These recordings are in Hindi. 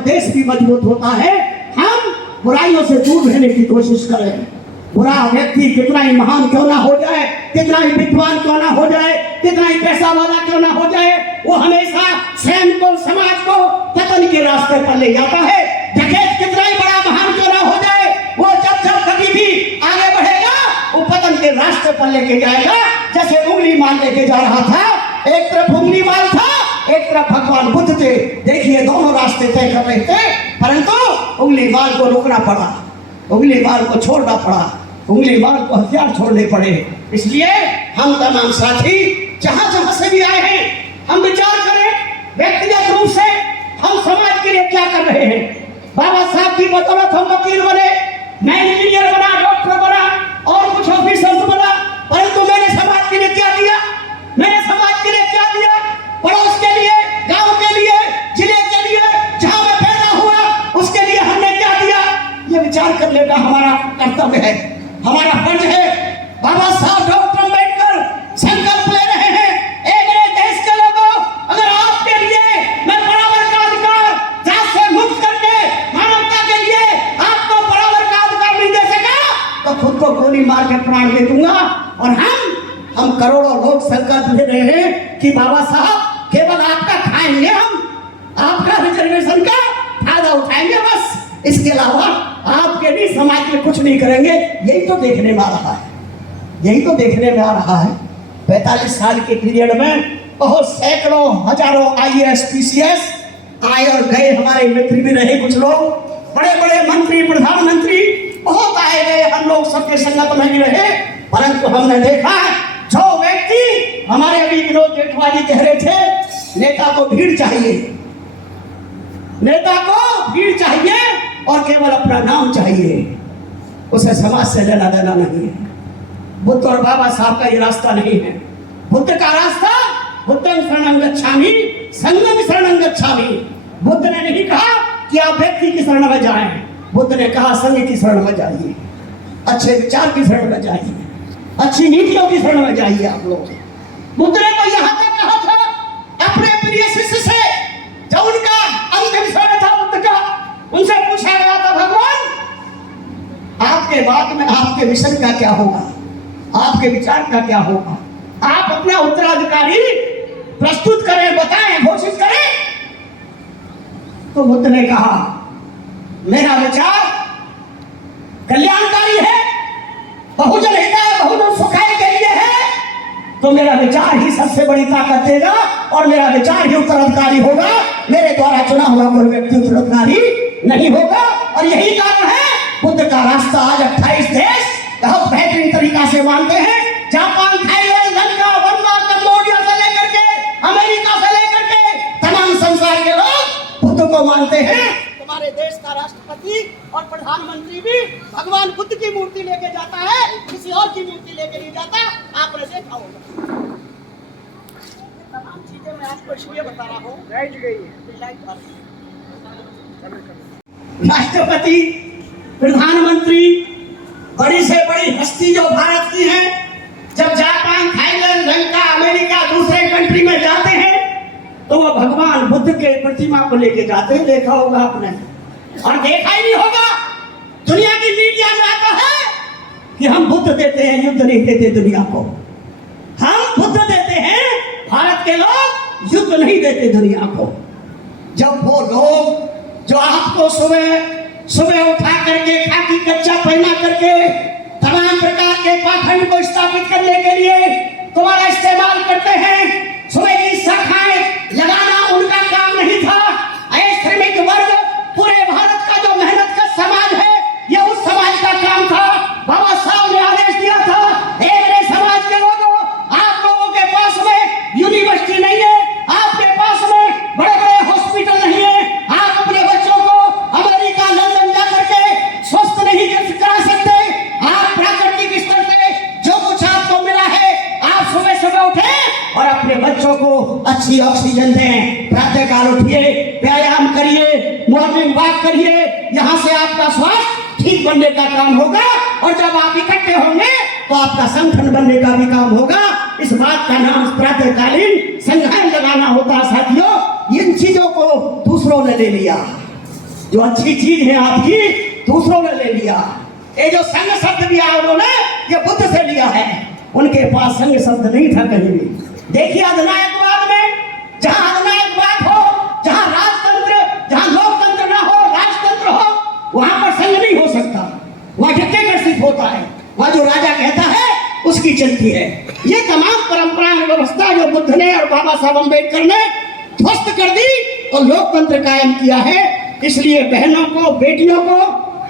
और देश भी मजबूत होता है। हम बुराइयों से दूर रहने की कोशिश करें। बुरा व्यक्ति कितना ही महान क्यों ना हो जाए, कितना ही विद्वान क्यों ना हो जाए, कितना ही पैसा वाला क्यों ना हो जाए, वो हमेशा स्वयं को, समाज को पतन के रास्ते पर ले जाता है। डकैत कितना ही बड़ा महान क्यों ना हो जाए, वो जब जब कभी भी आगे बढ़ेगा वो पतन के रास्ते पर लेके जाएगा। जैसे उंगली मार लेके जा रहा था, एक तरफ उंगली मार था, एक तरफ भगवान बुद्ध थे। देखिए दोनों रास्ते तय कर रहे थे, परंतु उंगली मार को रोकना पड़ा, उंगली मार को छोड़ना पड़ा, उंगली मार को हथियार छोड़ने पड़े। इसलिए हम तमाम साथी जहां जहां से भी आए हैं, हम विचार करें व्यक्तिगत रूप से हम समाज के लिए क्या कर रहे हैं। बाबा साहब की बदौलत हम वकील बने, मैं इंजीनियर बना, डॉक्टर बना और कुछ ऑफिसर बना, परंतु मैंने समाज के लिए क्या दिया? मैंने समाज के लिए क्या दिया? पड़ोस के लिए, गांव के लिए, जिले के लिए, जहां मैं पैदा हुआ उसके लिए हमने क्या दिया? ये विचार करने का हमारा कर्तव्य है, हमारा फर्ज है। बाबा साहब डॉक्टर अम्बेडकर संकल्प ले रहे हैं, एक मेरे देश के लोगों, अगर आपके लिए मैं बराबर का अधिकार जात से मुक्त करके मानवता के लिए आपको बराबर का अधिकार नहीं दे सका तो खुद को गोली मार के प्राण दे दूंगा। और हम करोड़ों लोग संकल्प ले रहे हैं कि बाबा साहब केवल आपका खाएंगे, हम आपका रिजर्वेशन का फायदा उठाएंगे बस, इसके अलावा आपके भी समाज में कुछ नहीं करेंगे। यही तो देखने में आ रहा है, यही तो देखने में आ रहा है। 45 साल के पीरियड में बहुत सैकड़ों हजारों IAS PCS आए और गए, हमारे मित्र भी रहे, कुछ लोग बड़े बड़े मंत्री, प्रधानमंत्री बहुत आए गए, हम लोग सबके संगत में भी रहे। परंतु हमने देखा जो व्यक्ति हमारे अभी विनोद जेठवानी कह रहे थे, नेता को भीड़ चाहिए, नेता को भीड़ चाहिए और केवल अपना नाम चाहिए, उसे समाज से लेना देना नहीं है। बुद्ध और बाबा साहब का ये रास्ता नहीं है। बुद्ध का रास्ता बुद्धं शरणं गच्छामि संघं शरणं गच्छामि। बुद्ध ने नहीं कहा कि आप व्यक्ति की शरण में जाएं, बुद्ध ने कहा संघ की शरण में जाइए, अच्छे विचार की शरण में जाइए, अच्छी नीतियों की शरण में जाइए आप लोग। बुद्ध ने तो यहाँ तक कहा था अपने प्रिय शिष्य से, जब उनका अंतिम समय था बुद्ध का, उनसे पूछा गया था भगवान आपके बाद में आपके मिशन का क्या होगा, आपके विचार का क्या होगा, आप अपना उत्तराधिकारी प्रस्तुत करें, बताएं, घोषित करें। तो बुद्ध ने कहा मेरा विचार कल्याणकारी है, बहुजन हिताय बहुजन सुखाय के लिए है, तो मेरा विचार ही सबसे बड़ी ताकत देगा और मेरा विचार ही उत्तराधिकारी होगा। मेरे द्वारा चुना हुआ कोई व्यक्ति उत्तराधिकारी नहीं होगा। और यही कारण है बुद्ध का रास्ता आज 28 देश बहुत बेहतरीन तरीका से मानते हैं। Japan, Thailand, Lanka, Burma, Cambodia से लेकर के अमेरिका से लेकर के तमाम संसार के लोग बुद्ध को मानते हैं। हमारे देश का राष्ट्रपति और प्रधानमंत्री भी भगवान बुद्ध की मूर्ति लेके जाता है, किसी और की मूर्ति लेके नहीं जाता। आपने देखा होगा। तमाम चीजें मैं आपको इसलिए बता रहा हूँ। राष्ट्रपति, प्रधानमंत्री, बड़ी से बड़ी हस्ती जो भारत की है, जब जापान, थाईलैंड, लंका, अमेरिका, दूसरे कंट्री में जाते हैं तो वो भगवान बुद्ध के प्रतिमा को लेके जाते हैं। देखा होगा आपने, और देखा ही नहीं होगा। दुनिया की मीडिया में आता है कि हम बुद्ध देते हैं, युद्ध नहीं देते दुनिया को। हम बुद्ध देते हैं, भारत के लोग युद्ध नहीं देते दुनिया को। जब वो लोग जो आपको सुबह उठा करके खाकी कच्चा पहना करके तमाम प्रकार के पाखंड को स्थापित करने के लिए तुम्हारा इस्तेमाल करते हैं, सुबह की शाखाएं लगाना उनका काम नहीं था। श्रमिक वर्ग, पूरे भारत का जो मेहनत का समाज है, यह उस समाज का काम था। बाबा साहब ने आदेश दिया था, मेरे समाज के लोगों, आप लोगों के पास में यूनिवर्सिटी नहीं है, आपके पास में बड़े बड़े हॉस्पिटल नहीं है, आप अपने बच्चों को अमेरिका, लंदन जाकर के स्वस्थ नहीं करा सकते। आप प्राकृतिक स्तर से जो कुछ आपको मिला है, आप सुबह सुबह उठे और अपने बच्चों को अच्छी ऑक्सीजन दें। प्रातः काल उठिए, व्यायाम करिए, मॉर्निंग वॉक करिए, यहाँ से आपका स्वास्थ्य ठीक बनने का काम होगा। और जब आप इकट्ठे होंगे तो आपका संगठन बनने का भी काम होगा। इस बात का नाम प्रातःकालीन संगठन लगाना होता है। साथियों, इन चीजों को दूसरों ने ले लिया, जो अच्छी चीज है आपकी दूसरों ने ले लिया। ये जो संघ शब्द दिया उन्होंने ये बुद्ध से लिया है, उनके पास संघ शब्द नहीं था कहीं भी। देखिए अधिनायकवाद में जहां अधिनायकवाद हो, जहां राजतंत्र, जहां लोकतंत्र ना हो, राजतंत्र हो, वहां पर संघ नहीं हो सकता। वहां डिक्टेटरशिप होता है, वहां जो राजा कहता है उसकी चलती है। ये तमाम परंपरा व्यवस्था जो बुद्ध ने और बाबा साहब अम्बेडकर ने ध्वस्त कर दी और लोकतंत्र कायम किया है। इसलिए बहनों को, बेटियों को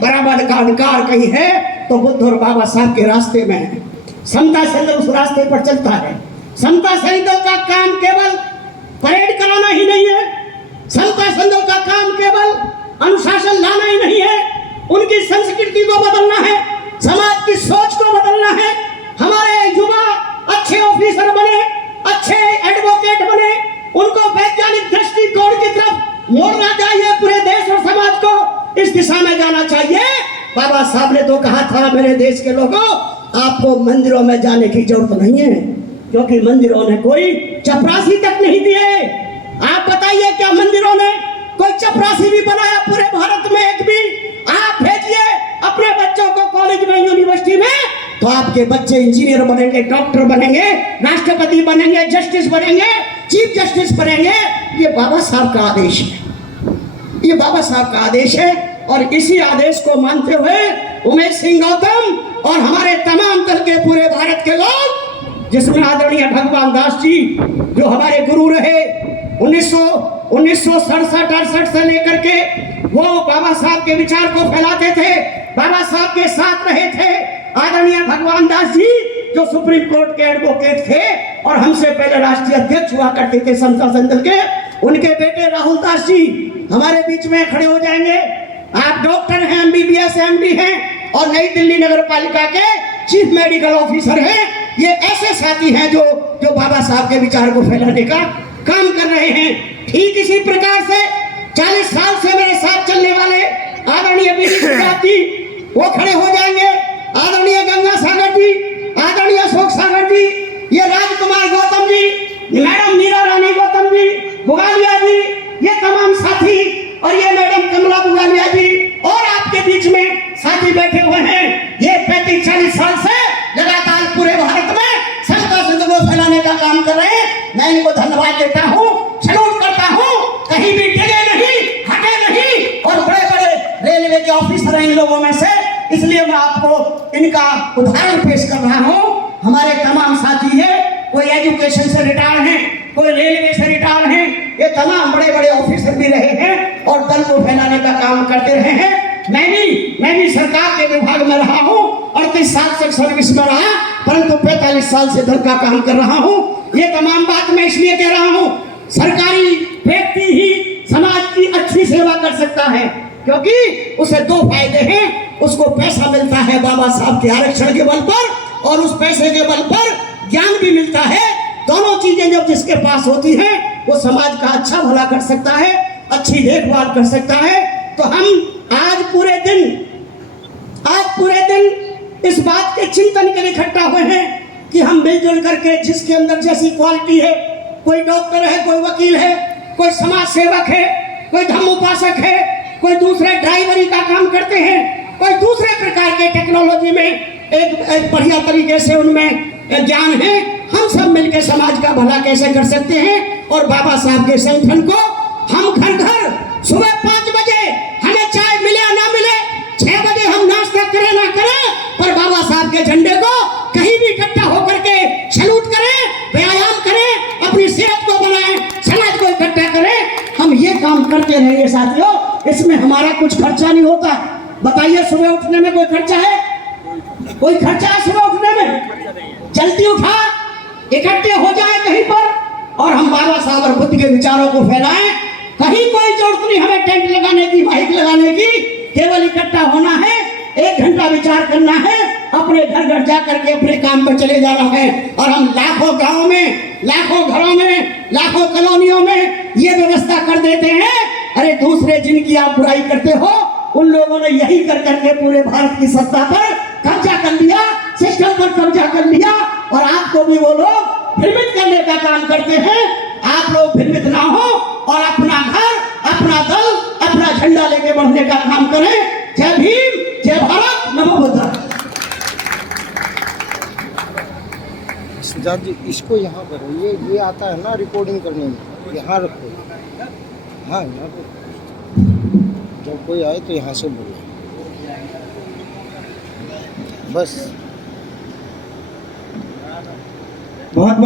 बराबर का अधिकार कहीं है तो बुद्ध और बाबा साहब के रास्ते में है। समता सैनिक उस रास्ते पर चलता है। समता सैनिक का काम केवल परेड कराना ही नहीं है, समता सैनिक का काम केवल अनुशासन लाना ही नहीं है, उनकी संस्कृति को बदलना है, समाज की सोच को बदलना है। हमारे युवा अच्छे ऑफिसर बने, अच्छे एडवोकेट बने, उनको वैज्ञानिक दृष्टिकोण की तरफ मोड़ना चाहिए। पूरे देश और समाज को इस दिशा में जाना चाहिए। बाबा साहब ने तो कहा था, मेरे देश के लोगों, आपको मंदिरों में जाने की जरूरत नहीं है, क्योंकि मंदिरों ने कोई चपरासी तक नहीं दिए। आप बताइए क्या मंदिरों ने कोई चपरासी भी बनाया पूरे भारत में? एक भी आप भेजिए अपने बच्चों को कॉलेज में, यूनिवर्सिटी में, तो आपके बच्चे इंजीनियर बनेंगे, डॉक्टर बनेंगे, राष्ट्रपति बनेंगे, जस्टिस बनेंगे, चीफ जस्टिस बनेंगे। ये बाबा साहब का आदेश है, ये बाबा साहब का आदेश है। और इसी आदेश को मानते हुए उमेश सिंह गौतम और हमारे तमाम दल के पूरे भारत के लोग, जिसमें आदरणीय भगवान दास जी जो हमारे गुरु रहे 1967-68 से लेकर के, वो बाबा साहब के विचार को फैलाते थे, बाबा साहब के साथ रहे थे। आदरणीय भगवान दास जी जो सुप्रीम कोर्ट के एडवोकेट थे और हमसे पहले राष्ट्रीय अध्यक्ष हुआ करते थे समता सैनिक के, उनके बेटे राहुल दास जी हमारे बीच में खड़े हो जाएंगे। आप डॉक्टर हैं, एमबीबीएस एमडी हैं और नई दिल्ली नगर पालिका के चीफ मेडिकल ऑफिसर हैं। ये ऐसे साथी हैं जो बाबा साहब के विचार को फैलाने का काम कर रहे हैं। ठीक इसी प्रकार से 40 साल से मेरे साथ चलने वाले आदरणीय बीडी जी वो खड़े हो जाएंगे, आदरणीय गंगा सागर जी, आदरणीय अशोक सागर जी, ये राजकुमार गौतम जी, मैडम मीरा रानी गौतम जी, बुगालिया जी, ये तमाम साथी, और ये मैडम कमला बुगालिया जी, और आपके बीच में साथी बैठे हुए हैं। ये 35-40 साल से लगातार पूरे भारत में समता सैनिक को फैलाने का काम कर रहे हैं। मैं इनको धन्यवाद देता हूँ, सैल्यूट करता हूँ। कहीं भी डिगे नहीं, हटे नहीं, और बड़े बड़े रेलवे के ऑफिसर हैं इन लोगों में से, इसलिए मैं आपको इनका उदाहरण पेश कर रहा हूँ। हमारे तमाम साथी है, कोई एजुकेशन से रिटायर हैं, कोई रेलवे से रिटायर हैं, ये तमाम बड़े बड़े ऑफिसर भी रहे हैं और दल को फैलाने का काम करते रहे हैं। मैं भी सरकार के विभाग में रहा हूँ, 38 साल से सर्विस में रहा, परंतु 45 साल से दल का काम कर रहा हूँ। ये तमाम बात मैं इसलिए कह रहा हूँ, सरकारी व्यक्ति ही समाज की अच्छी सेवा कर सकता है, क्योंकि उसे दो फायदे हैं। उसको पैसा मिलता है बाबा साहब के आरक्षण के बल पर, और उस पैसे के बल पर ज्ञान भी मिलता है। दोनों चीजें जब जिसके पास होती हैं, वो समाज का अच्छा भला कर सकता है, अच्छी देखभाल कर सकता है। तो हम आज पूरे दिन इस बात के चिंतन के लिए इकट्ठा हुए हैं कि हम मिलजुल करके, जिसके अंदर जैसी क्वालिटी है, कोई डॉक्टर है, कोई वकील है, कोई समाज सेवक है, कोई धर्म उपासक है, कोई दूसरे ड्राइवरी का काम करते हैं, कोई दूसरे प्रकार के टेक्नोलॉजी में एक बढ़िया तरीके से उनमें ज्ञान है। हम सब मिलकर समाज का भला कैसे कर सकते हैं, और बाबा साहब के संगठन को हम घर घर सुबह 5 बजे, हमें चाय मिले या ना मिले, 6 बजे हम नाश्ता करें ना करें, पर बाबा साहब के झंडे को कहीं भी इकट्ठा होकर के सैल्यूट करें, व्यायाम करें, अपनी सेहत को बनाएं, समाज को इकट्ठा करें। हम ये काम करते रहेंगे साथियों, इसमें हमारा कुछ खर्चा नहीं होता। बताइए, सुबह उठने में कोई खर्चा है? कोई खर्चा है सुबह उठने में? जल्दी उठा, इकट्ठे हो जाए कहीं पर, और हम बाबा साहब और बुद्ध के विचारों को फैलाएं। कहीं कोई जरूरत नहीं हमें टेंट लगाने की, माइक लगाने की, केवल इकट्ठा होना है, 1 घंटा विचार करना है, अपने घर घर जाकर के अपने काम पर चले जाना है। और हम लाखों गाँव में, लाखों घरों में, लाखों कॉलोनियों में ये व्यवस्था कर देते हैं। अरे दूसरे जिनकी आप बुराई करते हो, उन लोगों ने यही कर करके पूरे भारत की सत्ता पर कब्जा कर लिया, सिस्टम पर कब्जा कर लिया, और आपको भी वो लोग भ्रमित करने का काम करते हैं। आप लोग भ्रमित ना हो और अपना घर, अपना दल, अपना झंडा लेके बढ़ने का काम करें। जय भीम, जय भारत, नमो बुद्धाय। सिद्धार्थ जी, इसको यहाँ करो, ये आता है ना रिकॉर्डिंग करने में, यहाँ रखो। हाँ, यहाँ पे जब कोई आए तो यहाँ से बोलो बस। बहुत